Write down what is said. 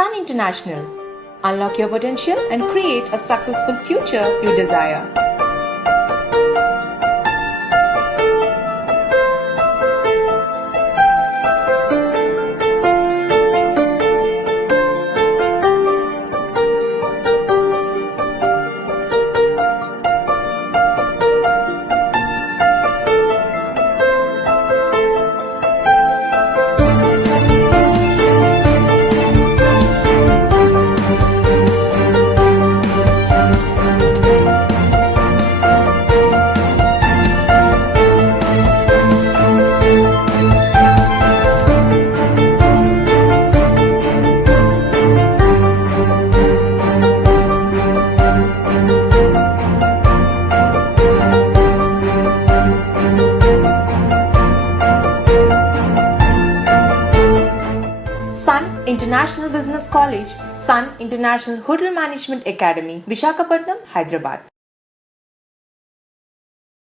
Sun International. Unlock your potential and create a successful future you desire. Sun International Business College, Sun International Hotel Management Academy, Visakhapatnam, Hyderabad.